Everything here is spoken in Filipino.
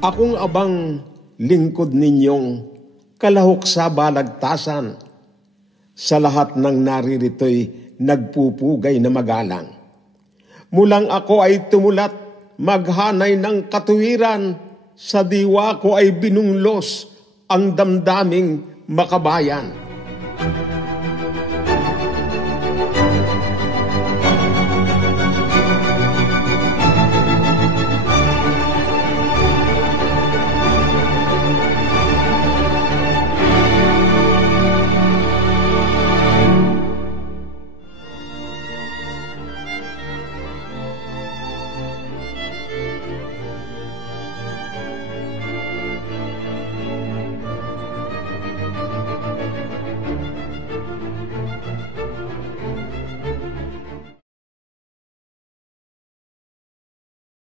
Akong abang lingkod ninyong kalahok sa balagtasan. Sa lahat ng naririto'y nagpupugay na magalang. Mulang ako ay tumulat, maghanay ng katuwiran. Sa diwa ko ay binunglos ang damdaming makabayan.